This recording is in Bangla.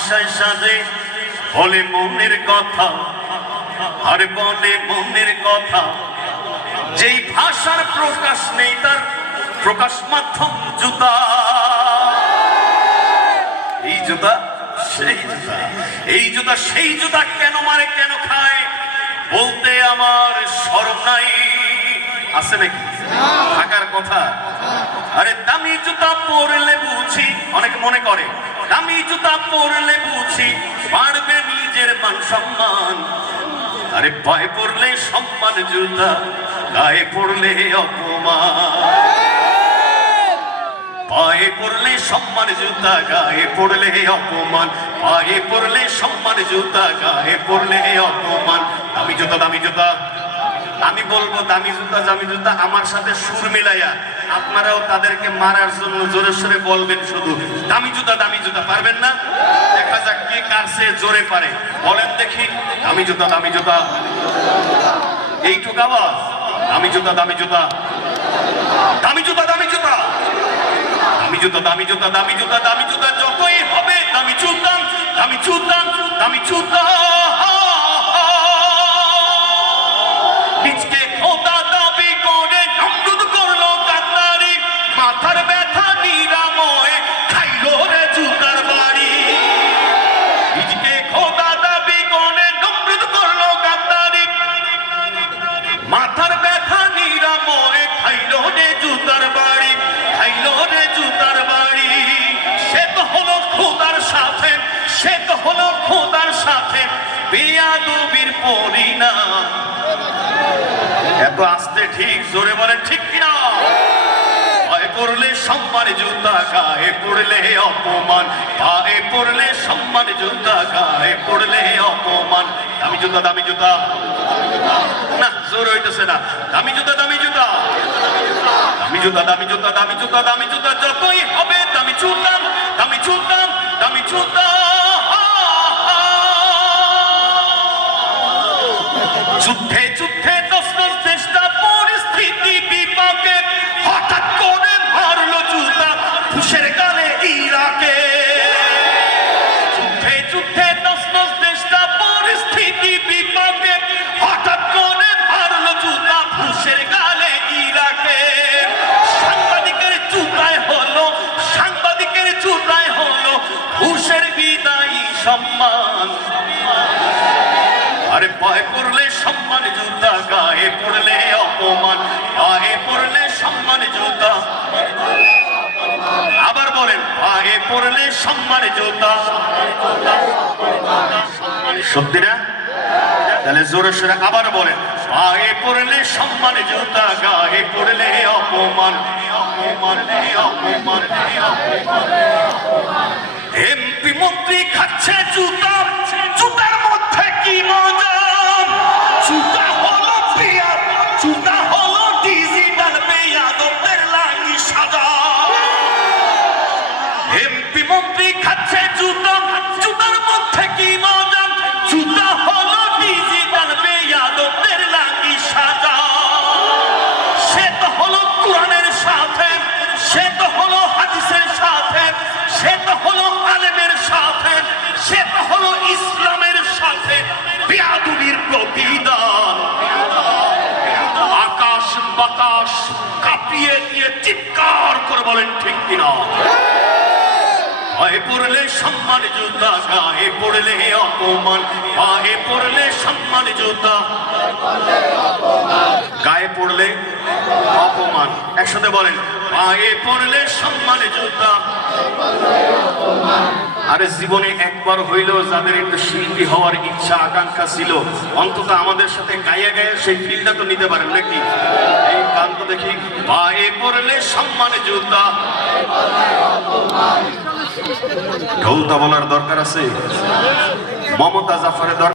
ভাষায় সাজে বলে মনের কথা, আর বলে মনের কথা। যেই ভাষার প্রকাশ নেই তার প্রকাশ মাধ্যম জুতা। এই জুতা সেই জুতা, এই জুতা সেই জুতা। কেন মারে কেন খায় বলতে আমার শরম নাই। আছে নাকি? থাকার কথা। আরে দামি জুতা পরলে বুঝি, অনেকে মনে করে দামি জুতা পরলে বুঝি বাড়বে নিজের মান সম্মান। আরে পায়ে পড়লে সম্মান জুতা, গায়ে পড়লে অপমান। পায়ে পড়লে সম্মান জুতা, গায়ে পড়লে অপমান। পায়ে পড়লে সম্মান জুতা, গায়ে পড়লে অপমান। দামি জুতা দামি জুতা, আমি বলবো দামি জুতা দামি জুতা। আমার সাথে সুর মিলাইয়া আপনারাও তাদেরকে মারার জন্য জোরে সোরে বলবেন শুধু দামি জুতা দামি জুতা। পারবেন না? দেখা যাক কে কার চেয়ে জোরে পারে। বলেন দেখি দামি জুতা দামি জুতা। এইটুকু আওয়াজ। দামি জুতা দামি জুতা, দামি জুতা দামি জুতা, দামি জুতা দামি জুতা, দামি জুতা দামি জুতা। যতই হবে দামি জুতা দামি জুতা দামি জুতা। নিজকে খোদা দাবি করে নমরুদ করলো গাদ্দারি, মাথার ব্যথা নিরাময় খাইলো রে জুতার বাড়ি। নিজকে খোদা দাবি করে নমরুদ করলো গাদ্দারি, মাথার ব্যথা নিরাময় খাইলো রে জুতার বাড়ি, খাইলো রে জুতার বাড়ি। সে তো হলো খোদার সাথে, সে তো হলো খোদার সাথে বেয়াদবির পরিণাম। এত আস্তে ঠিক জোরে বলেন ঠিক কিনা? পায়ে পড়লে সম্মান জুতা, গায়ে পড়লে অপমান। পায়ে পড়লে সম্মান জুতা, গায়ে পড়লে অপমান। দামি জুতা দামি জুতা, না জোর হইতেছে না। দামি জুতা দামি জুতা, দামি জুতা দামি জুতা, দামি জুতা দামি জুতা। যতই হবে দামি জুতা দামি জুতা দামি জুতা। যুদ্ধে যুদ্ধে তসনস চেষ্টা পরিস্থিতি বিপাকে হঠাৎ করে মারলো জুতা ঘুষের গালে ইরাকে। যুদ্ধে যুদ্ধে তসনস চেষ্টা পরিস্থিতি বিপাকে হঠাৎ করে মারলো জুতা ঘুষের গালে ইরাকে। সাংবাদিকের জুতায় হলো, সাংবাদিকের জুতায় হলো ঘুষের বিদায়ী সম্মান। আরে পায়ে পড়লে সম্মান জুতা, গায়ে পড়লে অপমান। পায়ে পড়লে সম্মান জুতা, আবার বলেন পায়ে পড়লে সম্মান জুতা। সত্যি না? তাহলে জোরে সোরে আবার বলেন পায়ে পড়লে সম্মান জুতা, গায়ে পড়লে অপমান। এমপি মন্ত্রী খাচ্ছে জুতা, জুতার মধ্যে কি মজা? জুতা হলো পিয়া, জুতা হলো ডিজিটাল বেয়াদবদের লাগি সাজা। এমপি মন্ত্রী খাচ্ছে জুতা, জুতার মধ্যে কি মজা? জুতা হলো ডিজিটাল বেয়াদবদের লাগি সাজা। সে তো হলো কোরআনের সাথে, সে তো হলো হাদিসের সাথে, সে তো হলো আলেমের সাথে, সে তো হলো ইসলামের সাথে বেয়াদবির প্রতিদান। আকাশ বাতাস কাঁপিয়ে দিয়ে চিৎকার করে বলেন ঠিক কিনা? পায়ে পড়লে সম্মান জুতা, গায়ে পড়লে অপমান। পায়ে পড়লে সম্মান জুতা, গায়ে পড়লে অপমান। একসাথে বলেন পায়ে পড়লে সম্মান জুতা। আরে জীবনে একবার হইলেও যাদের একটু শিল্পী হওয়ার ইচ্ছা আকাঙ্ক্ষা ছিল, অন্তত আমাদের সাথে গায়ে গায়ে সেই ফিলটা তো নিতে পারেন নাকি? এই গান তো দেখি পায়ে পড়লে সম্মান জুতা। ঢোলতা বলার দরকার আছে, মমতা জাফরের দরকার।